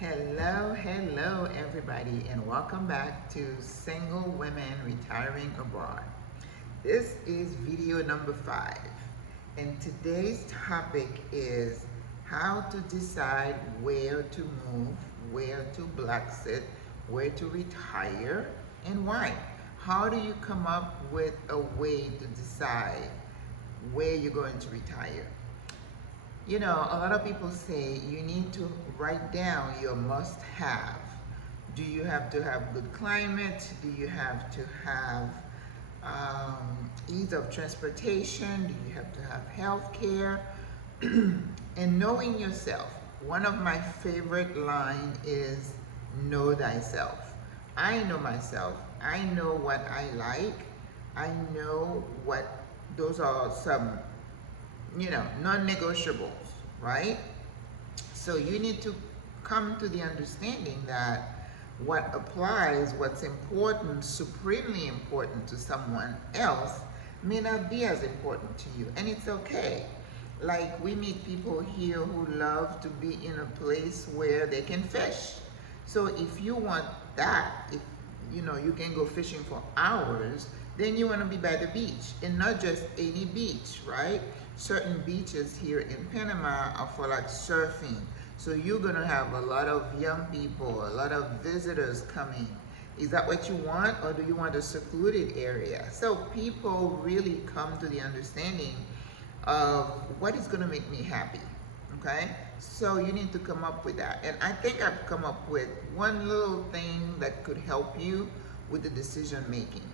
Hello everybody, and welcome back to Single Women Retiring Abroad. This is video number 5, and today's topic is how to decide where to move, where to Blaxit, where to retire, and why. How do you come up with a way to decide where you're going to retire? You know, a lot of people say you need to write down your must-have. Do you have to have good climate? Do you have to have ease of transportation? Do you have to have health care? And knowing yourself. One of my favorite lines is know thyself. I know myself. I know what I like. I know what those are some non-negotiables, right? So you need to come to the understanding that what applies, what's important, supremely important to someone else may not be as important to you, and it's okay. Like, we meet people here who love to be in a place where they can fish. So if you want that, if you can go fishing for hours, then you want to be by the beach, and not just any beach, right? Certain beaches here in Panama are for like surfing. So you're gonna have a lot of young people, a lot of visitors coming. Is that what you want, or do you want a secluded area? So people really come to the understanding of what is gonna make me happy, okay? So you need to come up with that. And I think I've come up with one little thing that could help you with the decision making.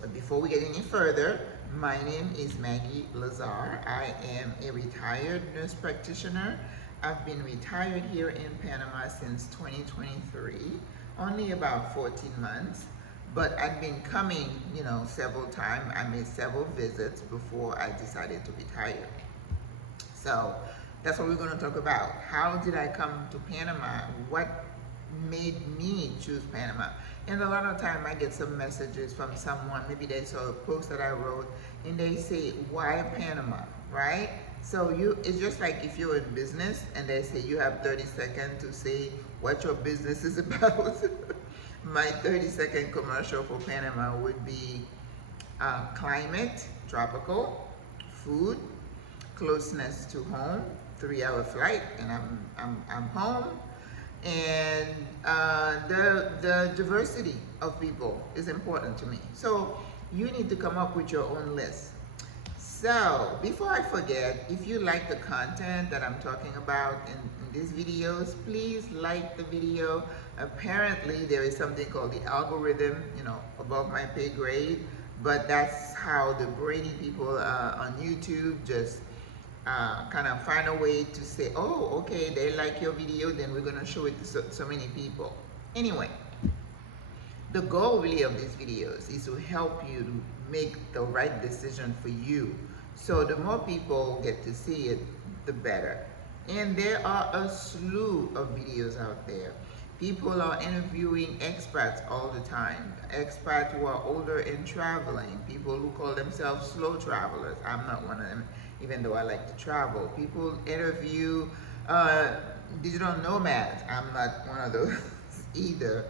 But before we get any further, my name is Maggie Lazar. I am a retired nurse practitioner. I've been retired here in Panama since 2023, only about 14 months. But I've been coming, several times. I made several visits before I decided to retire. So that's what we're going to talk about. How did I come to Panama? What made me choose Panama? And a lot of time I get some messages from someone, maybe they saw a post that I wrote, and they say, why Panama, right? So it's just like if you're in business and they say you have 30 seconds to say what your business is about. My 30-second commercial for Panama would be climate, tropical, food, closeness to home, 3-hour flight, and I'm home. And the diversity of people is important to me. So you need to come up with your own list. So before I forget, if you like the content that I'm talking about in these videos, please like the video. Apparently there is something called the algorithm, above my pay grade, but that's how the brainy people on YouTube just kind of find a way to say, oh, okay, they like your video, then we're going to show it to so many people. Anyway, the goal really of these videos is to help you to make the right decision for you. So the more people get to see it, the better. And there are a slew of videos out there. People are interviewing expats all the time. Expats who are older and traveling. People who call themselves slow travelers. I'm not one of them, even though I like to travel. People interview digital nomads. I'm not one of those either.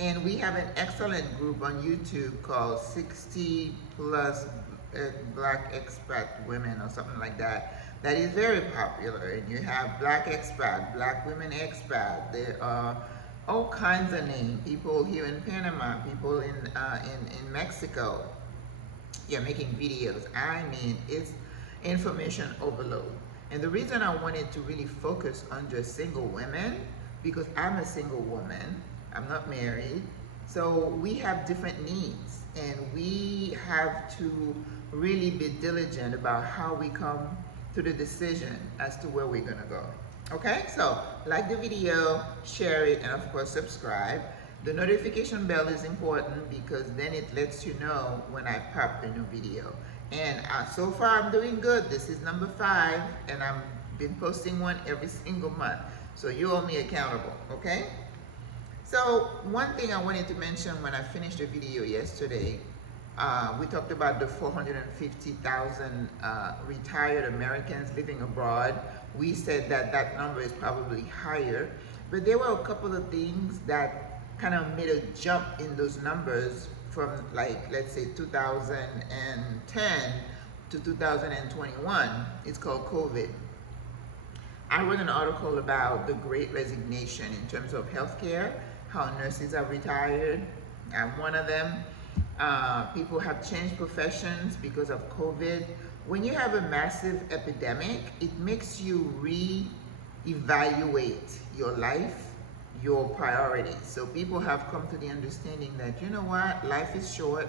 And we have an excellent group on YouTube called 60 plus black expat women or something like that. That is very popular. And you have black expat, black women expat. There are all kinds of names. People here in Panama, people in Mexico. Yeah, making videos. I mean, it's information overload. And the reason I wanted to really focus on just single women, because I'm a single woman, I'm not married, so we have different needs, and we have to really be diligent about how we come to the decision as to where we're gonna go. Okay, so like the video, share it, and of course subscribe. The notification bell is important because then it lets you know when I pop a new video. And so far I'm doing good. This is number 5, and I've been posting one every single month. So you hold me accountable, okay? So one thing I wanted to mention when I finished the video yesterday, we talked about the 450,000 retired Americans living abroad we said that that number is probably higher. But there were a couple of things that kind of made a jump in those numbers from, like, let's say 2010 to 2021. It's called COVID. I wrote an article about the Great Resignation in terms of healthcare, how nurses are retired. I'm one of them. People have changed professions because of COVID. When you have a massive epidemic, it makes you re-evaluate your life, your priorities. So people have come to the understanding that, you know what, life is short,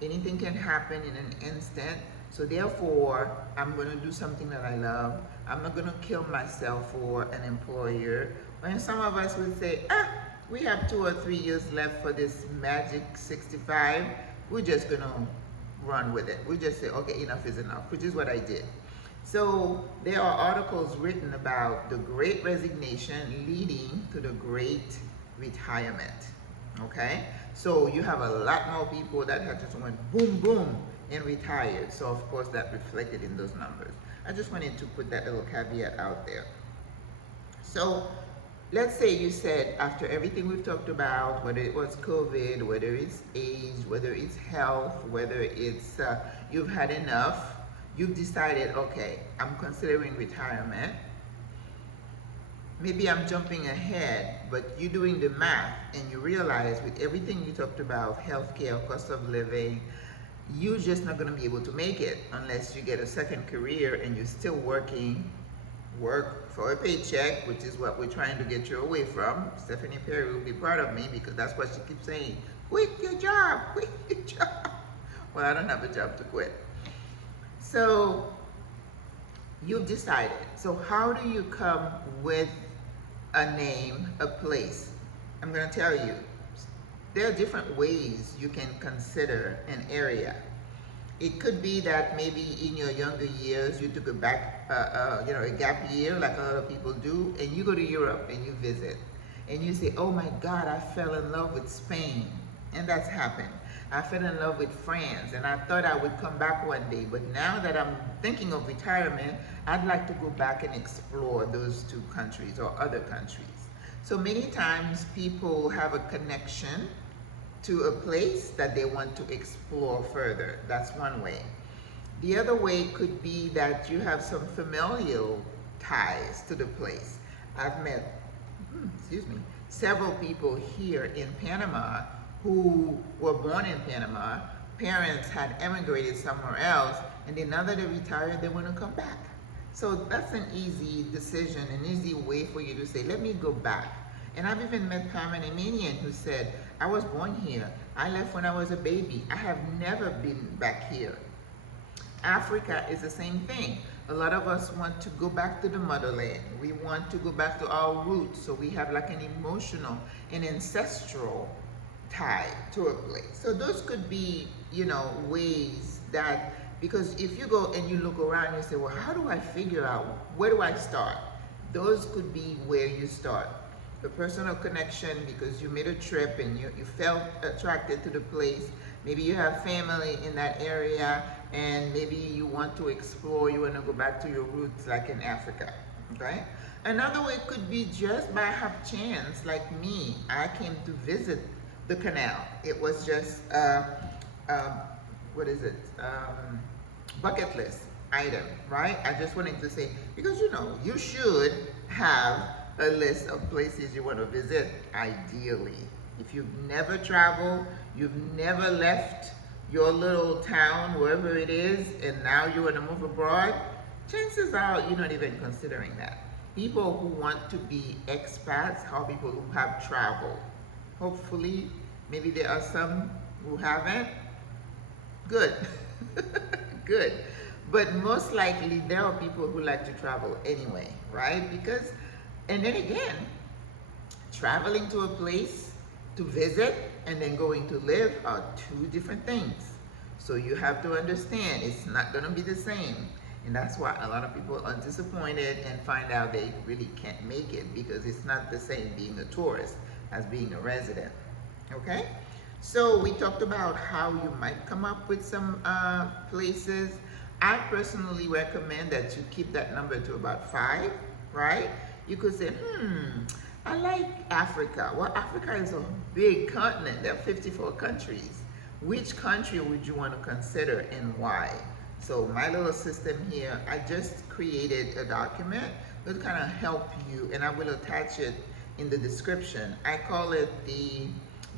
anything can happen in an instant. So therefore, I'm going to do something that I love. I'm not going to kill myself for an employer. And some of us would say, we have 2 or 3 years left for this magic 65. We're just going to run with it. We just say, okay, enough is enough, which is what I did. So there are articles written about the Great Resignation leading to the Great Retirement. Okay? So you have a lot more people that have just went boom, boom, and retired. So of course that reflected in those numbers. I just wanted to put that little caveat out there. So let's say you said, after everything we've talked about, whether it was COVID, whether it's age, whether it's health, whether it's you've had enough, you've decided, okay, I'm considering retirement. Maybe I'm jumping ahead, but you're doing the math and you realize with everything you talked about, healthcare, cost of living, you're just not going to be able to make it unless you get a second career and you're still work for a paycheck, which is what we're trying to get you away from. Stephanie Perry will be proud of me because that's what she keeps saying. Quit your job, quit your job. Well, I don't have a job to quit. So you've decided. So how do you come with a name, a place? I'm going to tell you. There are different ways you can consider an area. It could be that maybe in your younger years you took a gap year like a lot of people do, and you go to Europe and you visit, and you say, oh my God, I fell in love with Spain, and that's happened. I fell in love with France, and I thought I would come back one day, but now that I'm thinking of retirement, I'd like to go back and explore those 2 countries or other countries. So many times people have a connection to a place that they want to explore further. That's one way. The other way could be that you have some familial ties to the place. I've met, several people here in Panama who were born in Panama. Parents had emigrated somewhere else, and then now that they're retired, they want to come back. So that's an easy decision, an easy way for you to say, let me go back. And I've even met Panamanian who said, I was born here. I left when I was a baby. I have never been back here. Africa is the same thing. A lot of us want to go back to the motherland. We want to go back to our roots. So we have like an emotional and ancestral tie to a place. So those could be, ways that, because if you go and you look around and you say, well, how do I figure out, where do I start? Those could be where you start. The personal connection, because you made a trip and you felt attracted to the place. Maybe you have family in that area, and maybe you want to explore, you want to go back to your roots like in Africa, okay? Another way could be just by hap chance, like me. I came to visit the canal. It was just, bucket list item, right? I just wanted to say, because you should have a list of places you want to visit, ideally. If you've never traveled, you've never left your little town, wherever it is, and now you want to move abroad, chances are you're not even considering that. People who want to be expats are people who have traveled. Hopefully, maybe there are some who haven't. Good. Good. But most likely, there are people who like to travel anyway, right? And then again, traveling to a place to visit and then going to live are 2 different things. So you have to understand it's not going to be the same. And that's why a lot of people are disappointed and find out they really can't make it, because it's not the same being a tourist as being a resident. Okay? So we talked about how you might come up with some places. I personally recommend that you keep that number to about 5, right? You could say, I like Africa. Well, Africa is a big continent. There are 54 countries. Which country would you want to consider and why? So my little system here, I just created a document that kind of help you, and I will attach it in the description. I call it the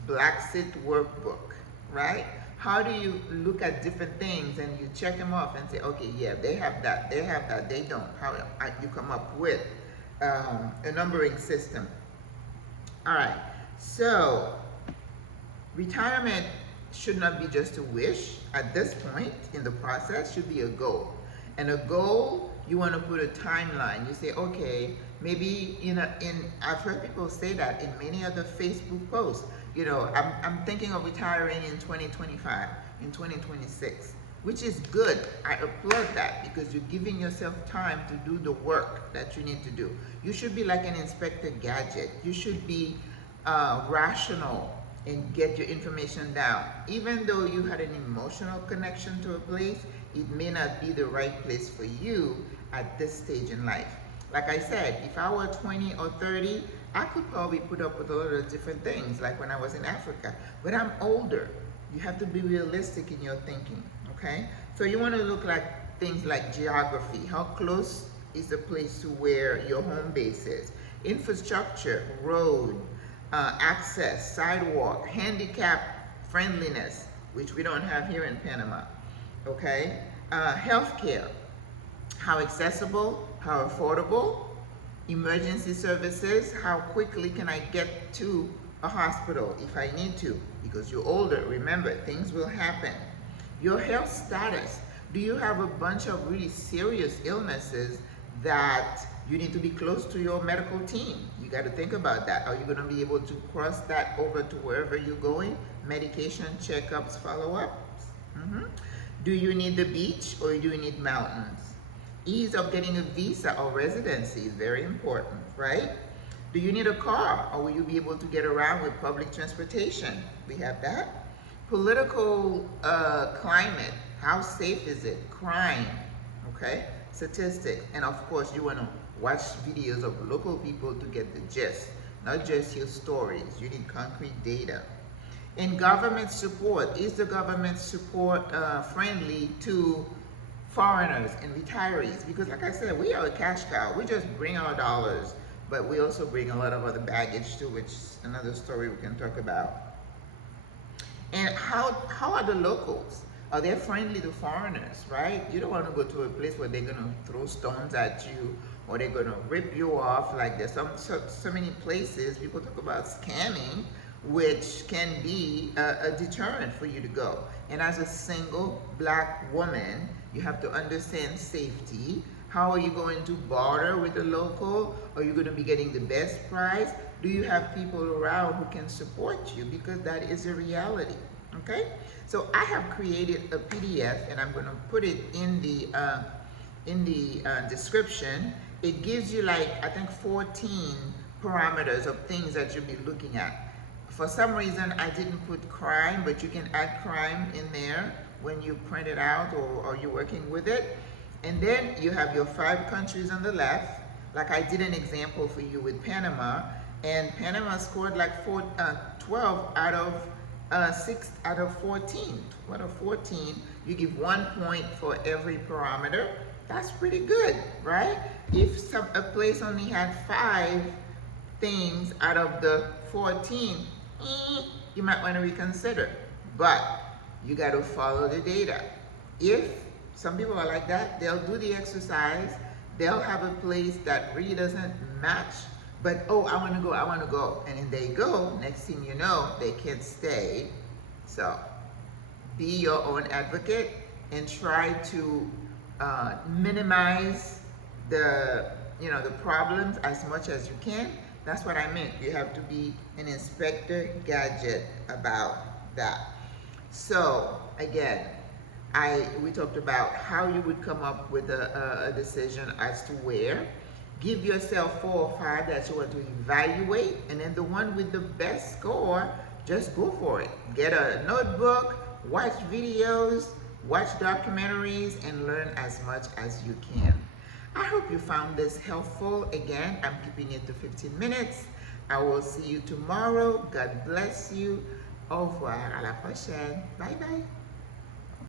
Blaxit Workbook, right? How do you look at different things and you check them off and say, okay, yeah, they have that, they don't. How you come up with a numbering system. All right, so retirement should not be just a wish at this point in the process, should be a goal. And a goal, you want to put a timeline. You say, okay, maybe, I've heard people say that in many other Facebook posts, I'm thinking of retiring in 2025, in 2026, which is good. I applaud that because you're giving yourself time to do the work that you need to do. You should be like an Inspector Gadget. You should be rational and get your information down. Even though you had an emotional connection to a place, it may not be the right place for you at this stage in life. Like I said, if I were 20 or 30, I could probably put up with a lot of different things, like when I was in Africa. But I'm older. You have to be realistic in your thinking, okay? So you want to look like things like geography. How close is the place to where your home base is? Infrastructure, road, access, sidewalk, handicap friendliness, which we don't have here in Panama, okay? Healthcare, how accessible, how affordable, emergency services, how quickly can I get to a hospital if I need to, because you're older, remember, things will happen. Your health status, do you have a bunch of really serious illnesses that you need to be close to your medical team? You got to think about that. Are you going to be able to cross that over to wherever you're going? Medication, checkups, follow-ups. Do you need the beach or do you need mountains? Ease of getting a visa or residency is very important, right? Do you need a car or will you be able to get around with public transportation? We have that. Political climate, how safe is it? Crime, okay? Statistics, and of course you want to watch videos of local people to get the gist, not just your stories. You need concrete data. And government support, is the government support friendly to foreigners and retirees? Because like I said, we are a cash cow. We just bring our dollars, but we also bring a lot of other baggage too, which is another story we can talk about. And how are the locals? Are they friendly to foreigners, right? You don't want to go to a place where they're going to throw stones at you or they're going to rip you off. Like there's so many places people talk about scamming, which can be a deterrent for you to go. And as a single black woman, you have to understand safety. How are you going to barter with the local? Are you going to be getting the best price? Do you have people around who can support you? Because that is a reality, okay? So I have created a PDF and I'm going to put it in the description. It gives you like, I think 14 parameters of things that you'll be looking at. For some reason, I didn't put crime, but you can add crime in there when you print it out or you're working with it. And then you have your 5 countries on the left. Like I did an example for you with Panama, and Panama scored like 12 out of 6 out of 14. 12 out of 14, you give 1 point for every parameter. That's pretty good, right? If a place only had 5 things out of the 14, you might want to reconsider. But you got to follow the data. If some people are like that, they'll do the exercise, they'll have a place that really doesn't match, but oh, I want to go, and then they go, next thing you know, they can't stay. So be your own advocate and try to minimize the problems as much as you can. That's what I meant. You have to be an Inspector Gadget about that. So again, we talked about how you would come up with a decision as to where. Give yourself 4 or 5 that you want to evaluate, and then the one with the best score, just go for it. Get a notebook, watch videos, watch documentaries, and learn as much as you can. I hope you found this helpful. Again, I'm keeping it to 15 minutes. I will see you tomorrow. God bless you. Au revoir. À la prochaine. Bye bye.